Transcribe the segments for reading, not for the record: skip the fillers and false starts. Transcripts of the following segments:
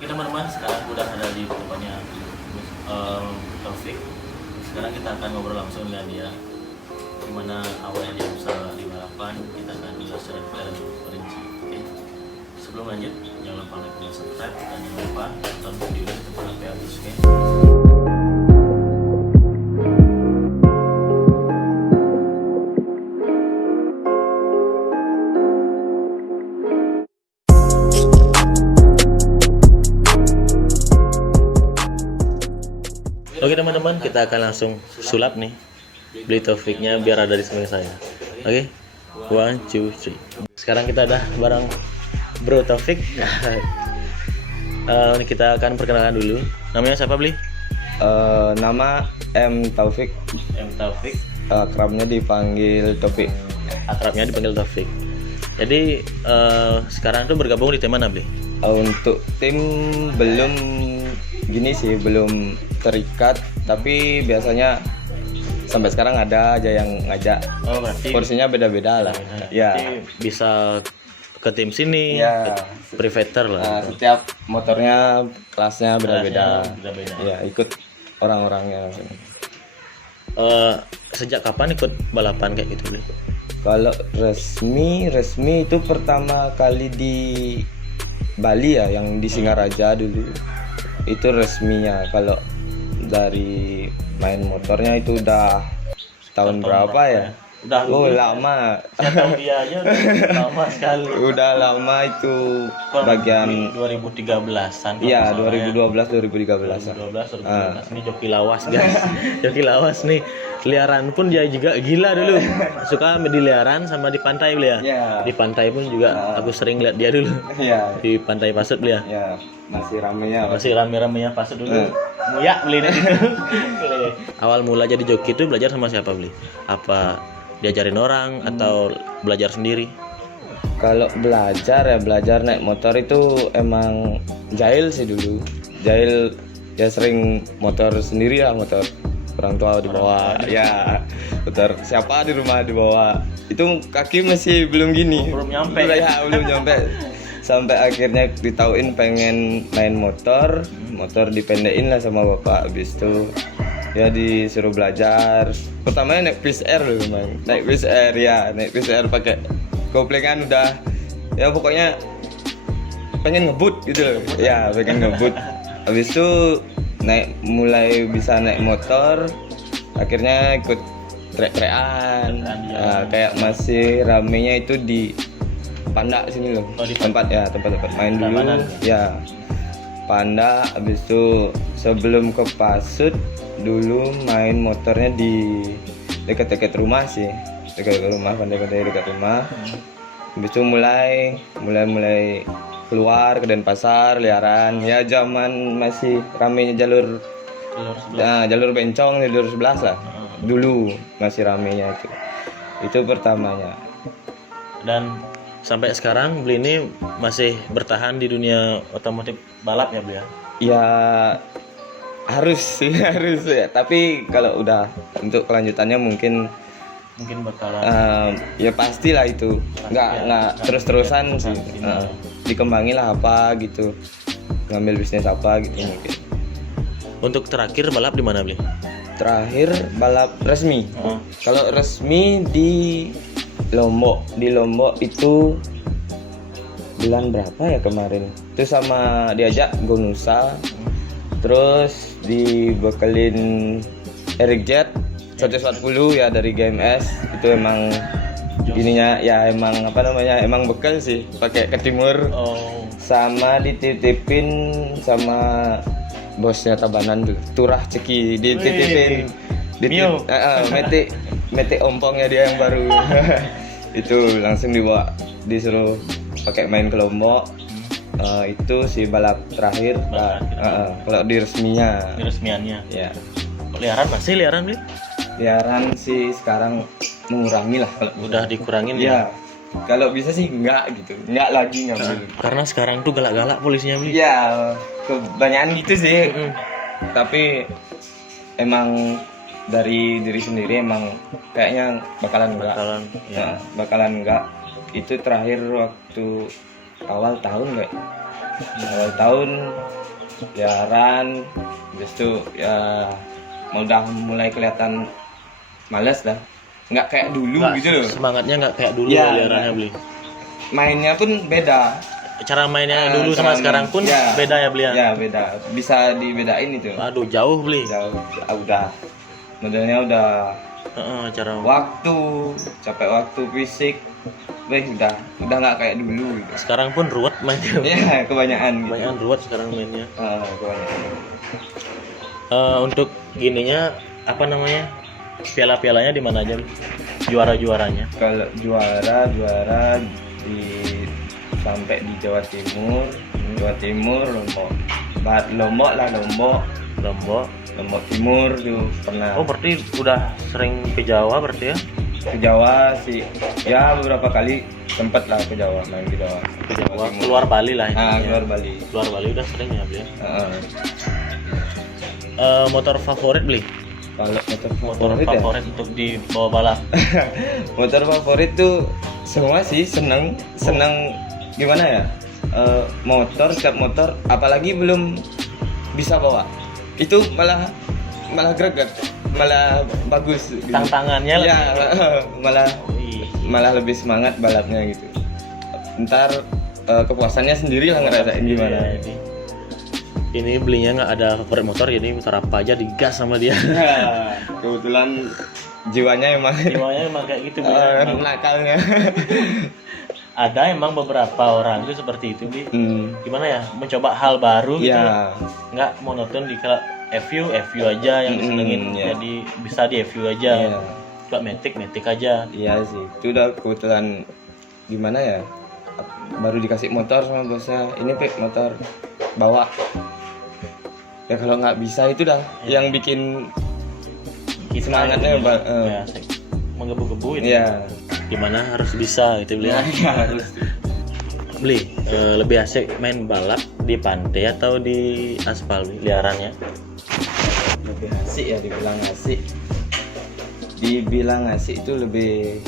Oke teman-teman, sekarang udah ada di tempatnya Taufik. Sekarang kita akan ngobrol langsung dengan dia. Gimana awalnya dia bisa di balapan, kita akan jelas secara rinci. Oke. Sebelum lanjut, jangan lupa like dan subscribe dan jangan lupa tonton video ini sampai habis. Oke. Oke teman-teman, kita akan langsung sulap nih beli Taufiknya biar ada di samping saya. Oke, 1, 2, 3. Sekarang kita udah bareng Bro Taufik. Ini kita akan perkenalkan dulu. Namanya siapa, Bli? Nama M Taufik, M Taufik. akrabnya dipanggil Taufik. Akrabnya dipanggil Taufik. Jadi sekarang tuh bergabung di tim mana, Bli? Untuk tim belum gini sih, belum terikat, tapi biasanya sampai sekarang ada aja yang ngajak. Oh, berarti Porsinya beda-beda lah. Ya. Berarti bisa ke tim sini, Ya. ke privater lah. Setiap motornya kelasnya beda-beda. Kelasnya beda-beda. Ya, ikut orang-orangnya. Sejak kapan ikut balapan kayak gitu, Bli? Kalau resmi itu pertama kali di Bali ya, yang di Singaraja dulu. Itu resminya. Kalau dari main motornya itu udah tahun berapa ya? Udah Lama. Saya tahu dia aja udah lama sekali. Udah lama itu bagian 2013-an. iya 2012 2013. 2012 ini joki lawas guys. Joki lawas nih. Liaran pun dia juga gila dulu. Suka di liaran sama di pantai beli ya. Iya. Di pantai pun juga aku sering lihat dia dulu. Iya. Di pantai Pasut beli ya. Ya, masih ramenya. Masih rame-ramenya Pasut dulu. Muyak beli nih. Awal mula jadi joki itu belajar sama siapa beli? Apa diajarin orang atau belajar sendiri? Kalau belajar naik motor itu emang jahil sih dulu. Jahil ya, sering motor sendiri lah, motor orang tua dibawa, ya motor siapa di rumah dibawa. Itu kaki masih belum gini, Belum nyampe. belum nyampe. Sampai akhirnya ditauin pengen main motor dipendekin lah sama bapak. Habis itu ya disuruh belajar. Pertamanya naik Fish Air dulu, Bang. Naik Fish Air ya, naik Fish Air pakai koplengan udah. Ya pokoknya pengen ngebut gitu loh. Ya, pengen ngebut. Habis itu mulai bisa naik motor. Akhirnya ikut trek-trekan. Kayak masih ramenya itu di Panda sini loh. Oh, di tempat main dulu. Mana? Ya. Panda, habis itu sebelum ke Pasut dulu main motornya di dekat-dekat rumah sih, dekat rumah, pandai-pandai dekat rumah. Habis itu mulai keluar ke Denpasar liaran. Ya zaman masih ramenya jalur bencong, jalur 11 lah. Dulu masih ramenya itu pertamanya. Dan sampai sekarang beli ini masih bertahan di dunia otomotif balap ya beli ya? Ya harus sih harus ya. Tapi kalau udah untuk kelanjutannya mungkin ya pastilah itu nggak terus-terusan sih. Dikembangin lah apa gitu, ngambil bisnis apa gitu mungkin. Untuk terakhir balap di mana beli? Terakhir balap resmi. Kalau resmi di Lombok itu bulan berapa ya kemarin? Itu sama diajak Gonusa, terus dibekelin Eric Jet 140 ya dari GMS. Itu emang ininya ya emang bekal sih, pakai ke timur. Sama dititipin sama bosnya Tabanan tuh, Turah Ceki, dititipin metik ompongnya dia yang baru. Itu langsung disuruh pakai main ke Lombok. Itu sih balap terakhir. Kalau di Resmiannya ya. Liaran masih liaran nih? Liaran sih sekarang mengurangi lah. Kalau Udah dikurangin ya. Kalau bisa sih enggak lagi ngambil. Karena sekarang tuh galak-galak polisinya beli. Ya kebanyakan gitu sih. Tapi emang dari diri sendiri emang kayaknya bakalan enggak. Itu terakhir waktu awal tahun Awal tahun liaran, habis itu ya udah mulai kelihatan malas dah, nggak kayak dulu Nggak, gitu loh. semangatnya nggak kayak dulu Ya, liarannya beli. Mainnya pun beda. Cara mainnya dulu cara sama sekarang main- pun ya, beda ya beli ya. Ya beda, bisa dibedain itu. Aduh jauh beli. Jauh, udah modelnya udah Cara waktu, capek waktu fisik, udah nggak kayak dulu gitu. sekarang pun ruwet mainnya. Ya kebanyakan gitu. Kebanyakan ruwet sekarang mainnya. Kebanyakan. Untuk gininya apa namanya? Piala-pialanya di mana aja? Bli? Juara-juaranya. Kalau juara di sampai di Jawa Timur, Lombok Timur tuh pernah. Oh, berarti udah sering ke Jawa berarti ya? Ke Jawa sih, ya beberapa kali sempet lah ke Jawa, main ke Jawa. Ke Jawa, Timur. keluar Bali lah intinya. Keluar Bali. Keluar Bali udah sering ya, beli. Heeh. Motor favorit beli? Kalau motor Motor favorit ya? favorit untuk dibawa balap. Motor favorit tuh semua sih seneng gimana ya, setiap motor apalagi belum bisa bawa itu malah greget, malah bagus gitu. Tantangannya Ya, Wih. malah lebih semangat balapnya gitu. Ntar kepuasannya sendiri lah ngerasain gimana. Iya, ini belinya nggak ada favorit motor, jadi motor apa aja digas sama dia. Ya, kebetulan jiwanya emang Jiwanya emang kayak gitu Bli. Emang nakalnya. ada emang beberapa orang tuh seperti itu Bli. Gimana ya, mencoba hal baru gitu, Ya, nggak monoton di FU aja yang disenengin, ya. jadi bisa di FU aja. Iya. Nggak metik aja. Iya sih, itu udah kebetulan gimana ya, baru dikasih motor sama bosnya, ini Pik motor bawa. Ya kalau nggak bisa itu dah yang bikin Kita semangatnya, gitu, Pak. ya, menggebu-gebu itu. Iya. Gimana harus bisa gitu Bli. Harus. Beli, lebih asik main balap di pantai atau di aspal Bli, liarannya? Lebih asik ya, dibilang asik itu lebih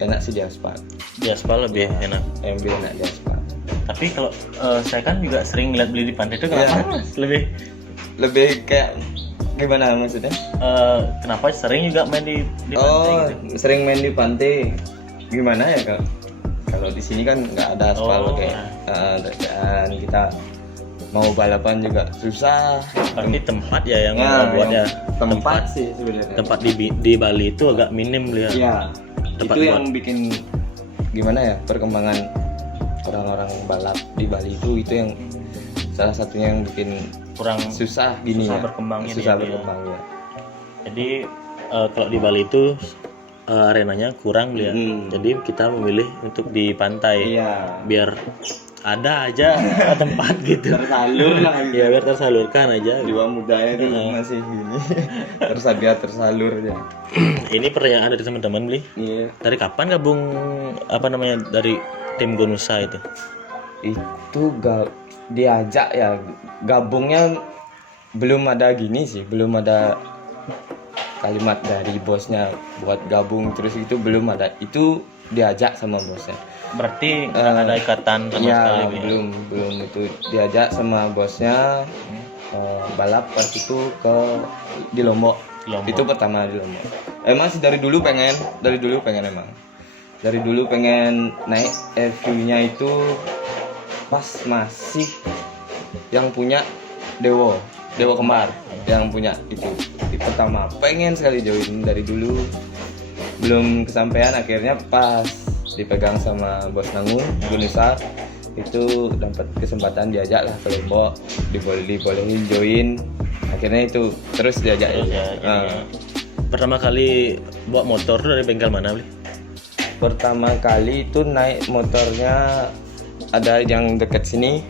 enak sih di aspal, Di aspal lebih enak. lebih enak di aspal. Tapi kalau saya kan juga sering lihat Beli di pantai itu, kenapa Iya. Mas? Lebih kayak gimana maksudnya? Kenapa sering juga main di pantai gitu? Sering main di pantai. Gimana ya kak? Kalau di sini kan nggak ada aspal kayak dan kita mau balapan juga susah. Berarti tempat ya yang Ya, buatnya. tempat sih sebenarnya. Tempat di Bali itu agak minim lihat. Iya. Tempat Itu buat- yang bikin gimana ya, perkembangan orang-orang balap di Bali itu yang salah satunya yang bikin Kurang susah gini susah ya. berkembangnya Susah dia. berkembang ya. Jadi kalau di Bali itu arenanya kurang Beli ya. Jadi kita memilih untuk di pantai. Iya. Biar ada aja tempat gitu. Tersalur lah. Ya biar tersalurkan aja. Jiwa mudanya itu masih gini. tersalur ya. Ini pertanyaan dari teman-teman Beli. Iya. Dari kapan gabung dari tim Gonusa itu? Itu diajak ya, gabungnya belum ada gini sih, belum ada kalimat dari bosnya buat gabung terus, itu belum ada, itu diajak sama bosnya. Berarti nggak ada ikatan sama Ya sekali Bli, ya? belum itu diajak sama bosnya balap pas itu di Lombok. Lombok. Itu pertama di Lombok. Emang sih dari dulu pengen emang. Dari dulu pengen naik FU-nya itu pas masih yang punya Dewo Kembar yang punya itu. Pertama pengen sekali join dari dulu, belum kesampaian, akhirnya pas dipegang sama bos Nangung Gonusa itu dapat kesempatan diajak lah ke Lombok, dibolehin join, akhirnya itu terus diajak Terus ya, jadinya. Pertama kali bawa motor tuh dari bengkel mana Bli? Pertama kali itu naik motornya ada yang deket sini,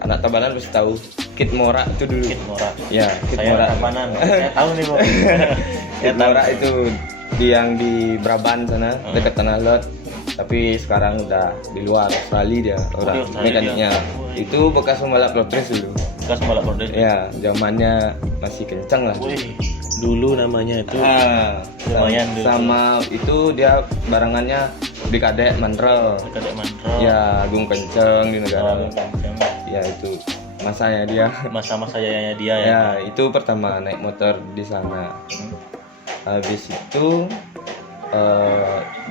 anak Tabanan pasti tahu, Kit Mora itu dulu. Kit Mora. Ya, Kit Saya Mora. Tabanan. Saya tahu nih Bro. Kit Mora itu yang di Braban sana, dekat Tanah Lot. Tapi sekarang udah di luar Australia dia, orang Australia mekaniknya. dia. Itu bekas pembalap road race dulu. Bekas balap road race. Ya, zamannya masih kencang lah. Wih, Dulu namanya itu lumayan dulu. sama itu dia barangannya di Kadek Mantrel. Kadek Mantrel. Ya, Agung Kenceng di negara. Agung Kenceng. Ya itu masanya dia. Masa-masa jayanya dia ya. Ya, itu pertama naik motor di sana. Habis itu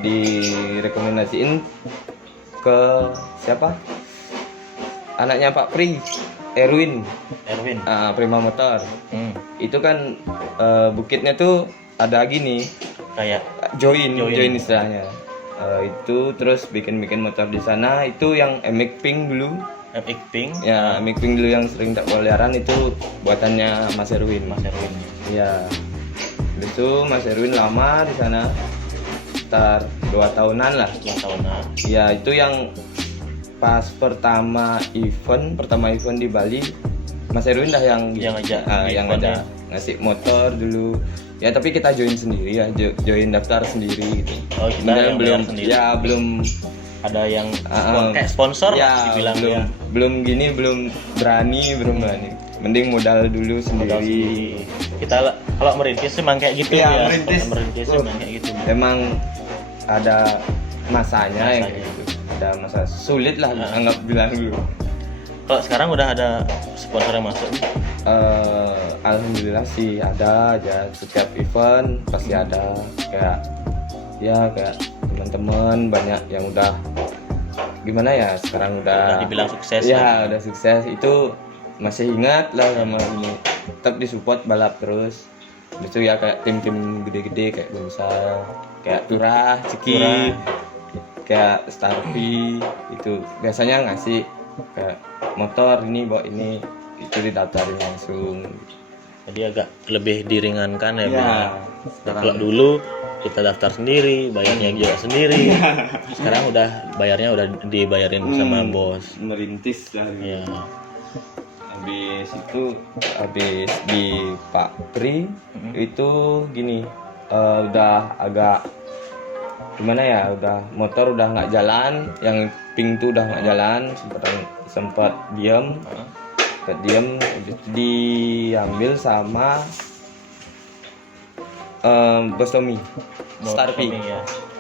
direkomendasiin ke siapa? Anaknya Pak Pri, Erwin. Prima Motor. Itu kan bukitnya tuh ada gini, Kayak join istilahnya. Itu terus bikin motor di sana. Itu yang MX Pink dulu. MX Pink. Ya, MX Pink dulu yang sering tak liaran itu buatannya Mas Erwin. Ya. Habis itu Mas Erwin lama di sana. Sekitar 2 tahunan lah. 2 tahunan. Ya, itu yang pas pertama event di Bali, Mas Erwin dah yang ngajak ngasih motor dulu. Ya tapi kita join sendiri ya, join daftar sendiri gitu. Oh, kita yang belum sendiri. Ya belum ada yang kayak sponsor ya, dibilang belum berani. Mending modal dulu sendiri. Kita kalau merintis memang kayak gitu ya. Merintis memang kayak gitu. Emang ada masanya yang kayak gitu. Ada masa sulit lah anggap bilang dulu. Kalau sekarang udah ada sponsor yang masuk? Alhamdulillah sih ada aja, setiap event pasti ada. Kayak teman-teman banyak yang udah gimana ya, sekarang udah dibilang sukses. Ya udah sukses. Itu masih ingat lah sama ini, tetap disupport balap terus. Itu ya kayak tim-tim gede-gede kayak Bonsal, kayak Turah, Ceki, kayak Starpi. Itu biasanya ngasih kayak motor ini bawa ini, itu didaftarin langsung. Jadi agak lebih diringankan ya. Sekarang kalau dulu kita daftar sendiri, bayarnya juga sendiri. Sekarang bayarnya udah dibayarin sama bos. Merintis lah. Ya. Habis di Pak Pri itu gini, udah agak gimana ya, udah motor udah nggak jalan, yang pink tuh udah nggak jalan, sempat diam, diambil sama Bos Tommy Starpi,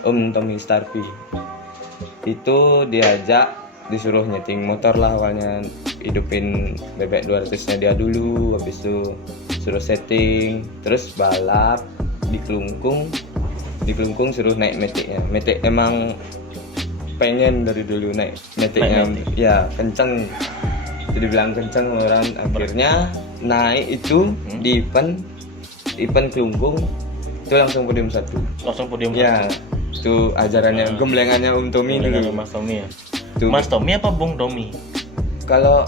Om Tommy Starpi. Itu disuruh nyeting motor lah awalnya, hidupin bebek 200-nya dia dulu, habis itu suruh setting, terus balap di Kelungkung suruh naik metiknya. Metik emang pengen dari dulu naik metiknya. Ya kenceng, itu dibilang kenceng orang. Akhirnya naik itu di event Kelungkung itu langsung podium 1. Ya, itu ajarannya, gemblengannya Om Tommy dulu. Mas Tommy ya. Tuh. Mas Tommy apa Bung Tommy? Kalau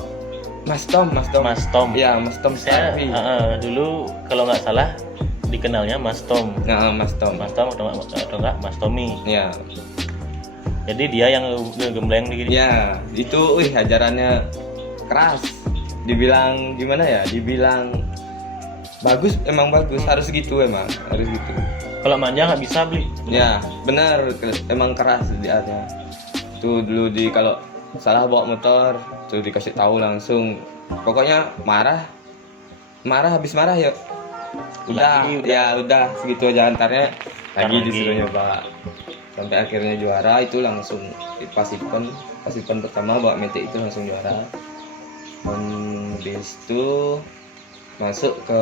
Mas Tom. Ya, Mas Tom Starpi. Dulu kalau nggak salah dikenalnya Mas Tom. Nah, Mas Tom atau enggak Mas Tommy. Ya. Jadi dia yang ngegembleng gitu. Ya, itu ajarannya keras. Dibilang gimana ya? Dibilang bagus, emang bagus, harus gitu. Kalau manja nggak bisa beli. Ya, benar, emang keras diarnya. Tuh dulu kalau salah bawa motor, tuh dikasih tahu langsung. Pokoknya habis marah ya. Udah segitu aja, antarnya lagi disuruh nyoba. Sampai akhirnya juara, itu langsung pas event pertama bawa metik itu langsung juara. Habis itu masuk ke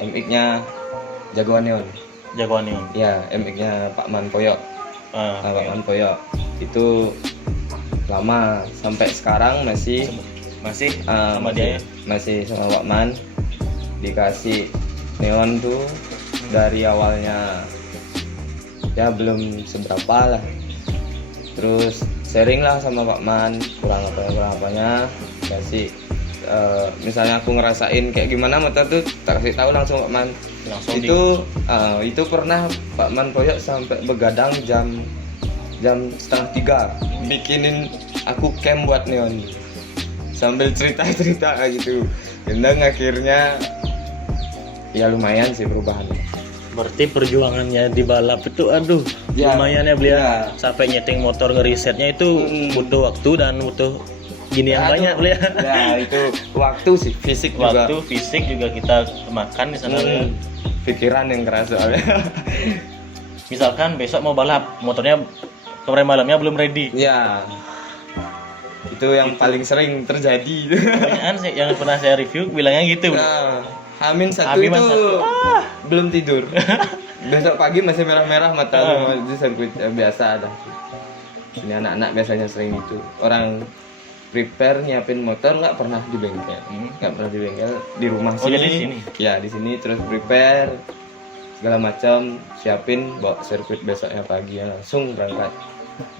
MX-nya Jagoan Neon. Ya, MX-nya Pak Man Poyok. Pak Man Poyok itu lama sampai sekarang masih sama dia ya? Masih sama Pak Man. Dikasih Neon tuh dari awalnya ya belum seberapa lah, terus sharing lah sama Pak Man kurang apanya, kasih misalnya aku ngerasain kayak gimana motor tuh tak kasih tahu langsung Pak Man. Itu pernah Pak Man Poyok sampai begadang jam 2:30 bikinin aku cam buat Neon sambil cerita gitu. Dan akhirnya ya lumayan sih perubahannya. Berarti perjuangannya di balap itu lumayan ya beliau. Sampai nyeting motor, ngerisetnya itu butuh waktu dan butuh gini yang banyak beli ya. Ya itu waktu sih, fisik juga. Waktu fisik juga kita makan di sana. Pikiran yang keras soalnya. Misalkan besok mau balap, motornya kemarin malamnya belum ready. Ya. Itu yang paling sering terjadi. Kebanyakan sih yang pernah saya review bilangnya gitu. Nah, Hamin satu Hamin itu satu. belum tidur. Besok pagi masih merah-merah mata di sirkuit biasa ada. Ini anak-anak biasanya sering gitu. Orang prepare nyiapin motor nggak pernah di bengkel, nggak pernah di bengkel, di rumah sini. Jadi di sini? Ya di sini terus prepare segala macam, siapin bawa sirkuit besoknya pagi ya langsung berangkat.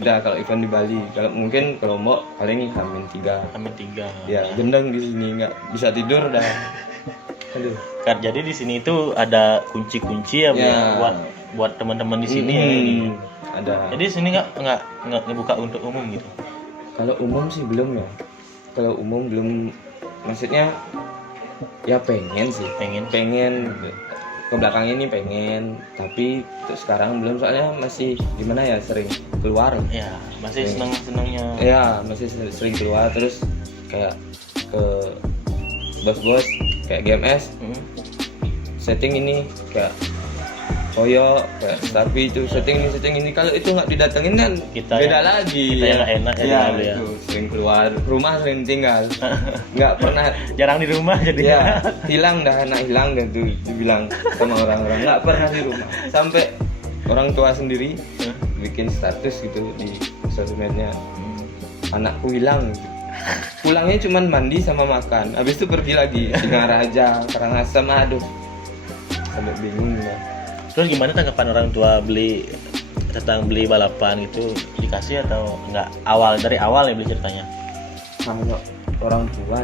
Udah kalau event di Bali, kalau mungkin ke Lombok paling Hamin 3. Hamin 3. Ya gendeng di sini nggak bisa tidur dah. Aduh. Kan jadi di sini itu ada kunci-kunci ya, Ya. buat teman-teman di sini ya. Ada. Jadi di sini nggak ngebuka untuk umum gitu. Kalau umum sih belum ya. Kalau umum belum, maksudnya ya pengen sih. Pengen ke belakang ini pengen, tapi untuk sekarang belum soalnya masih gimana ya sering keluar. Ya masih seneng-senengnya. Ya masih sering keluar terus kayak ke bos-bos kayak GMS setting ini kayak koyo kayak tapi itu setting ini kalau itu nggak didatengin kan Kita beda yang- lagi kita yang nggak enak ya ya, dulu ya. itu sering keluar rumah sering tinggal nggak pernah Jarang di rumah jadi. ya hilang dah anak hilang dan tuh dibilang sama orang-orang nggak pernah di rumah sampai orang tua sendiri bikin status gitu di sosmednya anakku hilang gitu. Pulangnya cuman mandi sama makan habis itu pergi lagi Singaraja Karangasem aduh sampai bingung ya. Terus gimana tanggapan orang tua tentang beli balapan gitu, dikasih atau enggak dari awal ya beli ceritanya? Kalau orang tua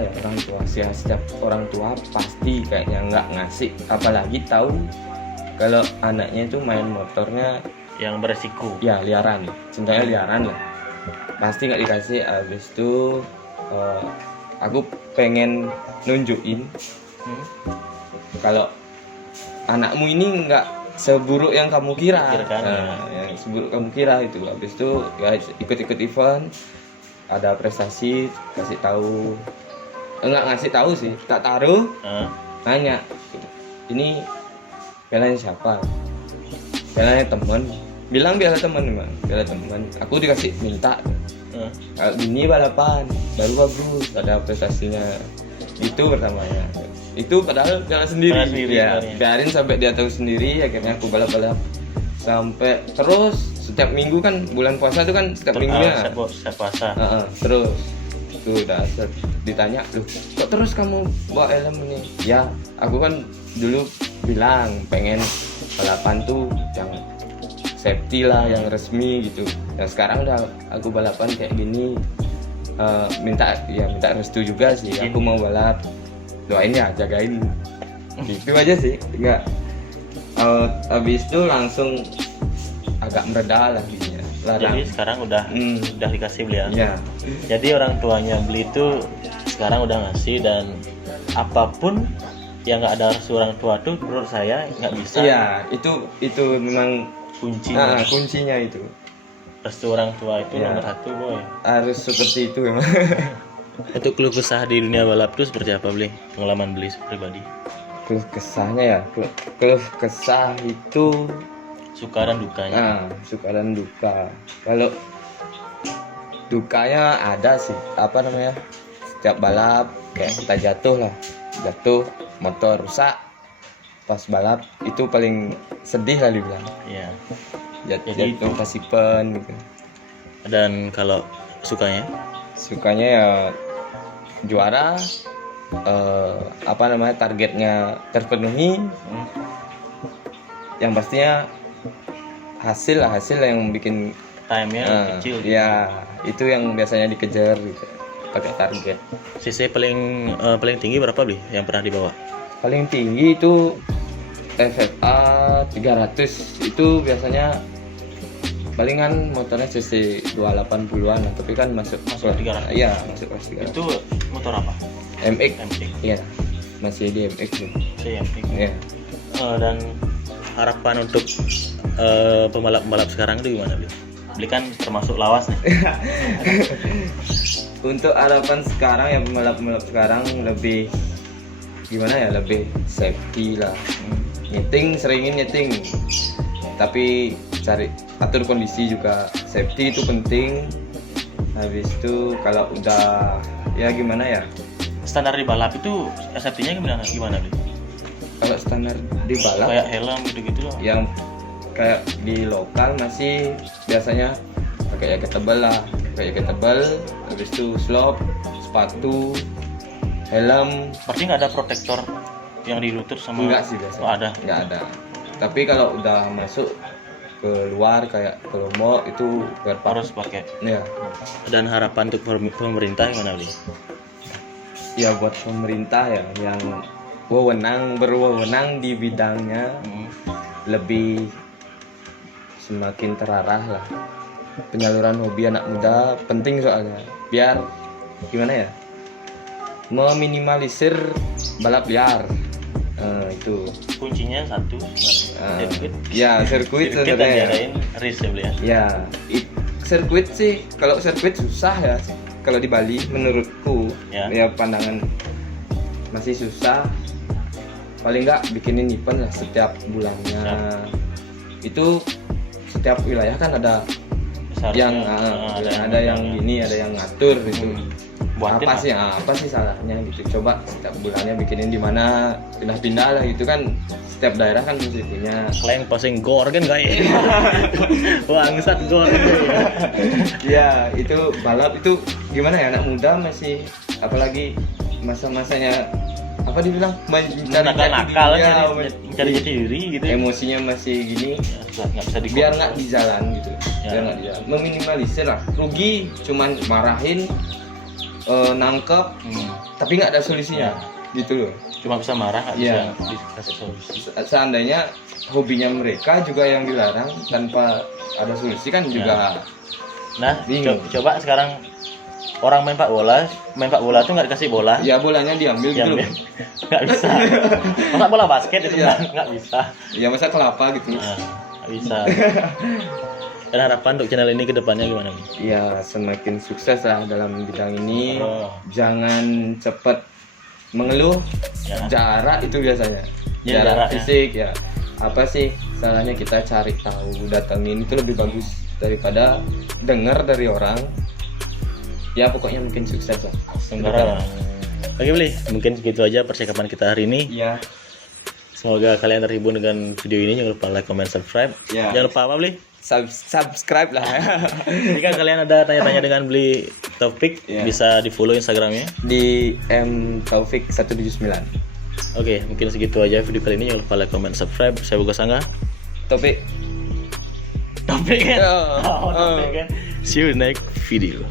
sih setiap orang tua pasti kayaknya nggak ngasih apalagi tahu kalau anaknya itu main motornya Yang beresiko. ya liaran contohnya liaran lah pasti nggak dikasih habis itu aku pengen nunjukin kalau anakmu ini nggak seburuk yang kamu kira. Kirakan, Yang seburuk kamu kira itu habis itu ya ikut-ikut event ada prestasi kasih tahu enggak ngasih tahu sih tak taruh nanya ini pialanya siapa pialanya teman bilang piala teman memang piala teman aku dikasih minta kalau gini balapan baru bagus ada prestasinya itu pertamanya itu padahal piala sendiri ya sebenarnya. biarin sampai dia tahu sendiri akhirnya aku balap-balap sampai terus setiap minggu kan bulan puasa itu kan setiap minggunya Setiap puasa. terus itu udah ditanya loh kok terus kamu bawa helm ini ya aku kan dulu bilang pengen balapan tuh yang safety lah yang resmi gitu dan sekarang udah aku balapan kayak gini minta restu juga sih aku mau balap doain ya jagain gitu aja sih enggak habis itu langsung agak mereda lah gitu ya larang. Jadi sekarang udah dikasih beli ya. Ya. Jadi orang tuanya beli itu sekarang udah ngasih dan apapun yang nggak ada restu orang tua tuh menurut saya nggak bisa. Iya, itu memang Kuncinya. kuncinya itu Restu orang tua itu Ya. nomor 1 boy. harus seperti itu memang. Untuk keluh kesah di dunia balap itu seperti apa beli? Pengalaman beli pribadi. Keluh kesahnya ya, keluh kesah itu Suka dan dukanya. suka dan duka. Kalau dukanya ada sih, apa namanya? Setiap balap kayak kita jatuh motor rusak pas balap itu paling sedih lah dibilang. Iya. Jadi jatuh kasih pen gitu. Dan kalau sukanya? Sukanya ya juara, apa namanya targetnya terpenuhi, yang pastinya hasil yang bikin Time-nya kecil. ya itu yang biasanya dikejar gitu pakai target. CC paling tinggi berapa beli yang pernah dibawa? Paling tinggi itu FFA 300 itu biasanya palingan motornya cc 280-an tapi kan masuk 300. Iya masuk kelas 300. Itu motor apa? MX. MX. Iya masih di MX nih. MX. Iya. Dan harapan untuk pembalap-pembalap sekarang itu gimana beli? Beli kan termasuk lawas nih. Untuk harapan sekarang ya, pembalap-pembalap sekarang lebih gimana ya, lebih safety lah. Nyeting, seringin nyeting, tapi cari atur kondisi juga. Safety itu penting. Habis itu kalau udah ya gimana ya, Standar di balap itu safety-nya gimana Bli? kalau standar di balap Kayak helm gitu-gitu loh. yang kayak di lokal masih biasanya pakai jaket tebal lah, pakai jaket tebal. Habis itu slop, sepatu, helm. Berarti nggak ada protektor yang di lutut sama? Enggak sih biasanya. Oh, ada. Enggak ada. Tapi kalau udah masuk ke luar kayak ke Lombok itu Harus pakai. ya. Dan harapan untuk pemerintah gimana Bli? Ya buat pemerintah ya yang berwenang di bidangnya lebih semakin terarah lah. Penyaluran hobi anak muda penting soalnya biar gimana ya, meminimalisir balap liar. Itu Kuncinya satu, sirkuit. ya sirkuit Sirkuit dan sebenarnya. diadain race ya Bli ya. Ya, sirkuit sih, kalau sirkuit susah ya. Kalau di Bali menurutku Ya. ya pandangan masih susah. Paling nggak bikinin event lah setiap bulannya. Itu setiap wilayah kan ada yang ada yang ini, ada yang ngatur gitu. Buatin Apa lah. sih apa sih salahnya gitu. Coba setiap bulannya bikinin di mana, pindah-pindah lah gitu kan. Setiap daerah kan mesti punya. Kleng pasang gor kan gaya. Bangsat gor kan ya. Ya itu balap itu gimana ya, anak muda masih, apalagi masa-masanya apa dibilang Nakal-nakal ya, mencari jati diri gitu. emosinya masih gini, Ya, nggak bisa biar nggak di jalan gitu. Ya. Biar nggak di jalan, meminimalisir lah. Rugi cuman marahin, nangkep, tapi nggak ada solusinya gitu loh. Cuma bisa marah, nggak Iya. bisa dikasih solusi. Seandainya hobinya mereka juga yang dilarang tanpa ada solusi kan juga. Nah, Bingung. coba sekarang orang main pak bola tuh nggak dikasih bola, Ya bolanya diambil gitu diambil. loh. Nggak bisa. Masa bola basket itu Iya. nggak bisa. Ya masa kelapa gitu. Nah, nggak bisa. Dan harapan untuk channel ini ke depannya gimana Bli? Ya semakin sukses lah dalam bidang ini. Oh. Jangan cepet mengeluh. Ya. Jarak itu biasanya. Ya, Jarak jaraknya. fisik ya. Apa sih salahnya kita cari tahu, datengin itu lebih bagus daripada dengar dari orang. Ya pokoknya mungkin sukses lah. Sementara Oke Bli, mungkin segitu aja percakapan kita hari ini. Ya. Semoga kalian terhibur dengan video ini. Jangan lupa like, comment, subscribe. Ya. Jangan lupa apa Bli? Subscribe lah. Jika kalian ada tanya-tanya dengan Bli Taufik, Ya. bisa di follow Instagramnya. Di Taufik 179. Oke, mungkin segitu aja video kali ini. Jangan lupa like, comment, subscribe. Saya Buka Sangga. Taufik. Taufik kan? Oh. Taufik kan? See you next video.